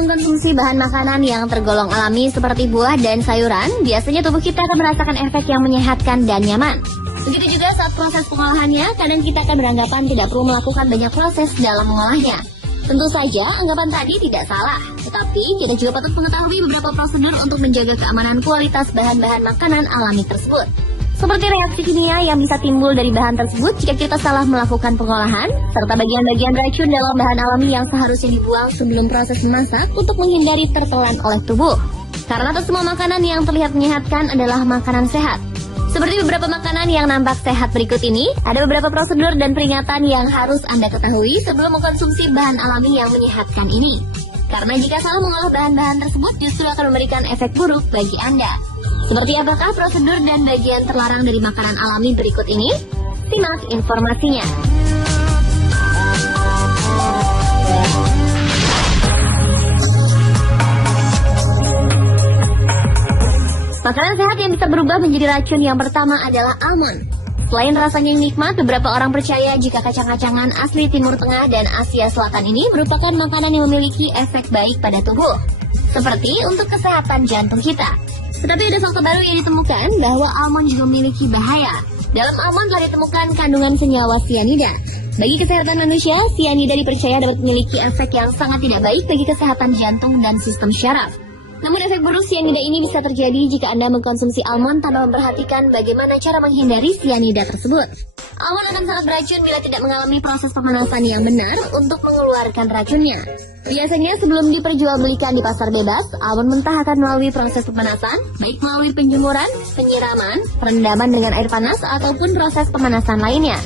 mengkonsumsi bahan makanan yang tergolong alami seperti buah dan sayuran, biasanya tubuh kita akan merasakan efek yang menyehatkan dan nyaman. Begitu juga saat proses pengolahannya, kadang kita akan beranggapan tidak perlu melakukan banyak proses dalam mengolahnya. Tentu saja, anggapan tadi tidak salah. Tetapi, kita juga patut mengetahui beberapa prosedur untuk menjaga keamanan kualitas bahan-bahan makanan alami tersebut. Seperti reaksi kimia yang bisa timbul dari bahan tersebut jika kita salah melakukan pengolahan, serta bagian-bagian racun dalam bahan alami yang seharusnya dibuang sebelum proses memasak untuk menghindari tertelan oleh tubuh. Karena tak semua makanan yang terlihat menyehatkan adalah makanan sehat. Seperti beberapa makanan yang nampak sehat berikut ini, ada beberapa prosedur dan peringatan yang harus Anda ketahui sebelum mengkonsumsi bahan alami yang menyehatkan ini. Karena jika salah mengolah bahan-bahan tersebut justru akan memberikan efek buruk bagi Anda. Seperti apakah prosedur dan bagian terlarang dari makanan alami berikut ini? Simak informasinya. Makanan sehat yang bisa berubah menjadi racun yang pertama adalah almond. Selain rasanya yang nikmat, beberapa orang percaya jika kacang-kacangan asli Timur Tengah dan Asia Selatan ini merupakan makanan yang memiliki efek baik pada tubuh, seperti untuk kesehatan jantung kita. Tetapi ada fakta baru yang ditemukan bahwa almond juga memiliki bahaya. Dalam almond telah ditemukan kandungan senyawa sianida. Bagi kesehatan manusia, sianida dipercaya dapat memiliki efek yang sangat tidak baik bagi kesehatan jantung dan sistem syaraf. Namun efek buruk sianida ini bisa terjadi jika Anda mengkonsumsi almond tanpa memperhatikan bagaimana cara menghindari sianida tersebut. Almond akan sangat beracun bila tidak mengalami proses pemanasan yang benar untuk mengeluarkan racunnya. Biasanya sebelum diperjualbelikan di pasar bebas, almond mentah akan melalui proses pemanasan, baik melalui penjemuran, penyiraman, perendaman dengan air panas, ataupun proses pemanasan lainnya.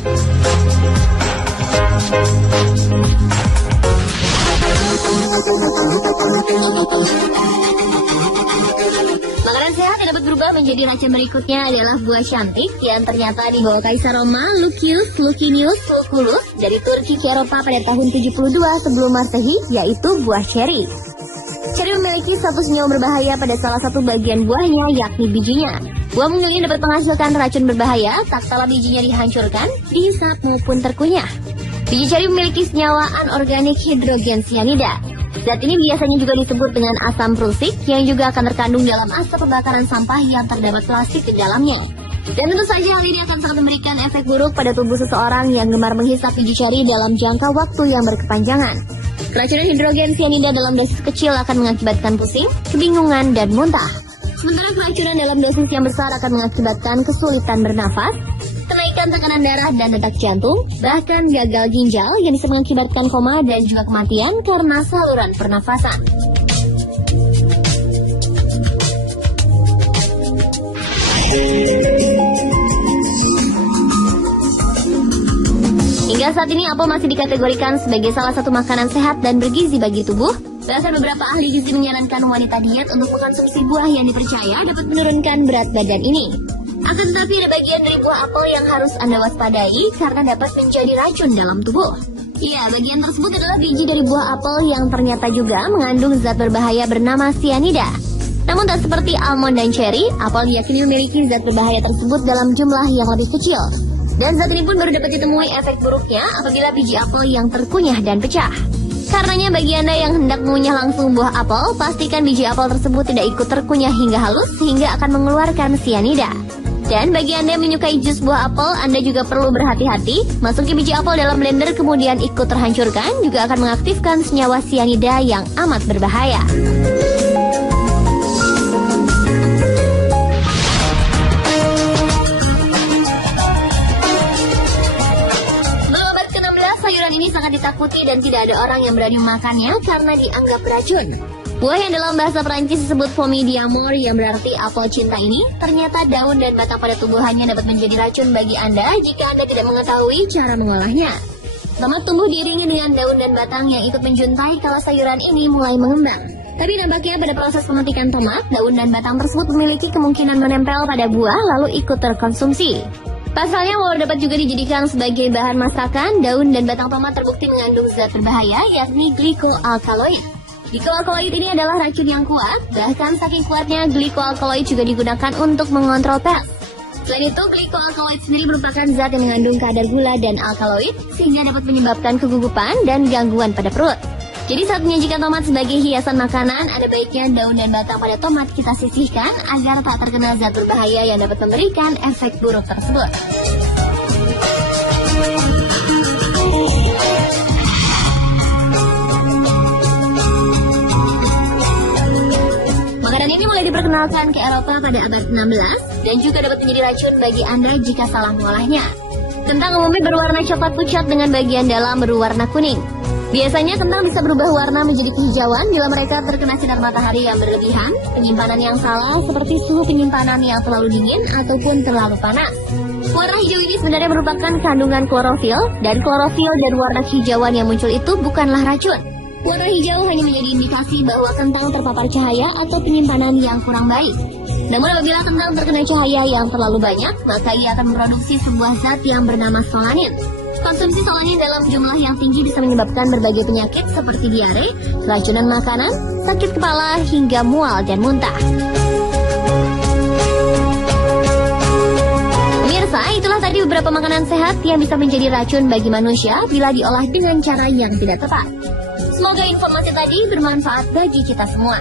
Makanan sehat yang dapat berubah menjadi racun berikutnya adalah buah cantik yang ternyata dibawa Kaisar Roma Licinius Lucullus dari Turki ke Eropa pada tahun 72 sebelum Masehi, yaitu buah ceri. Ceri memiliki status senyawa berbahaya pada salah satu bagian buahnya, yakni bijinya. Buah mungil ini dapat menghasilkan racun berbahaya tak kala bijinya dihancurkan, dihisap maupun terkunyah. Biji ceri memiliki senyawa anorganik hidrogen sianida. Zat ini biasanya juga disebut dengan asam prusik yang juga akan terkandung dalam asap pembakaran sampah yang terdapat plastik di dalamnya. Dan tentu saja hal ini akan sangat memberikan efek buruk pada tubuh seseorang yang gemar menghisap biji ceri dalam jangka waktu yang berkepanjangan. Keracunan hidrogen sianida dalam dosis kecil akan mengakibatkan pusing, kebingungan, dan muntah. Sementara keracunan dalam dosis yang besar akan mengakibatkan kesulitan bernafas, kenaikan tekanan darah dan detak jantung, bahkan gagal ginjal yang bisa mengakibatkan koma dan juga kematian karena saluran pernafasan. Hingga saat ini apel masih dikategorikan sebagai salah satu makanan sehat dan bergizi bagi tubuh. Bahkan beberapa ahli gizi menyarankan wanita diet untuk mengkonsumsi buah yang dipercaya dapat menurunkan berat badan ini. Akan tetapi ada bagian dari buah apel yang harus Anda waspadai karena dapat menjadi racun dalam tubuh. Ya, bagian tersebut adalah biji dari buah apel yang ternyata juga mengandung zat berbahaya bernama sianida. Namun tak seperti almond dan cherry, apel diyakini memiliki zat berbahaya tersebut dalam jumlah yang lebih kecil. Dan zat ini pun baru dapat ditemui efek buruknya apabila biji apel yang terkunyah dan pecah. Karenanya bagi Anda yang hendak mengunyah langsung buah apel, pastikan biji apel tersebut tidak ikut terkunyah hingga halus sehingga akan mengeluarkan sianida. Dan bagi Anda yang menyukai jus buah apel, Anda juga perlu berhati-hati. Masuki biji apel dalam blender kemudian ikut terhancurkan juga akan mengaktifkan senyawa sianida yang amat berbahaya. Belum abad ke-16, sayuran ini sangat ditakuti dan tidak ada orang yang berani memakannya karena dianggap beracun. Buah yang dalam bahasa Perancis disebut Pomme d'amour yang berarti apel cinta ini, ternyata daun dan batang pada tumbuhannya dapat menjadi racun bagi Anda jika Anda tidak mengetahui cara mengolahnya. Tomat tumbuh diiringi dengan daun dan batang yang ikut menjuntai kalau sayuran ini mulai mengembang. Tapi nampaknya pada proses pemetikan tomat, daun dan batang tersebut memiliki kemungkinan menempel pada buah lalu ikut terkonsumsi. Pasalnya, walau dapat juga dijadikan sebagai bahan masakan, daun dan batang tomat terbukti mengandung zat berbahaya yakni glycoalkaloid. Glycoalkaloid ini adalah racun yang kuat, bahkan saking kuatnya glycoalkaloid juga digunakan untuk mengontrol pes. Selain itu, glycoalkaloid sendiri merupakan zat yang mengandung kadar gula dan alkaloid, sehingga dapat menyebabkan kegugupan dan gangguan pada perut. Jadi saat menyajikan tomat sebagai hiasan makanan, ada baiknya daun dan batang pada tomat kita sisihkan agar tak terkena zat berbahaya yang dapat memberikan efek buruk tersebut. Makanan ini mulai diperkenalkan ke Eropa pada abad 16 dan juga dapat menjadi racun bagi Anda jika salah mengolahnya. Kentang umumnya berwarna coklat pucat dengan bagian dalam berwarna kuning. Biasanya kentang bisa berubah warna menjadi kehijauan bila mereka terkena sinar matahari yang berlebihan, penyimpanan yang salah seperti suhu penyimpanan yang terlalu dingin ataupun terlalu panas. Warna hijau ini sebenarnya merupakan kandungan klorofil, dan klorofil dan warna kehijauan yang muncul itu bukanlah racun. Warna hijau hanya menjadi indikasi bahwa kentang terpapar cahaya atau penyimpanan yang kurang baik. Namun apabila kentang terkena cahaya yang terlalu banyak, maka ia akan memproduksi sebuah zat yang bernama solanin. Konsumsi solanin dalam jumlah yang tinggi bisa menyebabkan berbagai penyakit seperti diare, keracunan makanan, sakit kepala, hingga mual dan muntah. Pemirsa, itulah tadi beberapa makanan sehat yang bisa menjadi racun bagi manusia bila diolah dengan cara yang tidak tepat. Semoga informasi tadi bermanfaat bagi kita semua.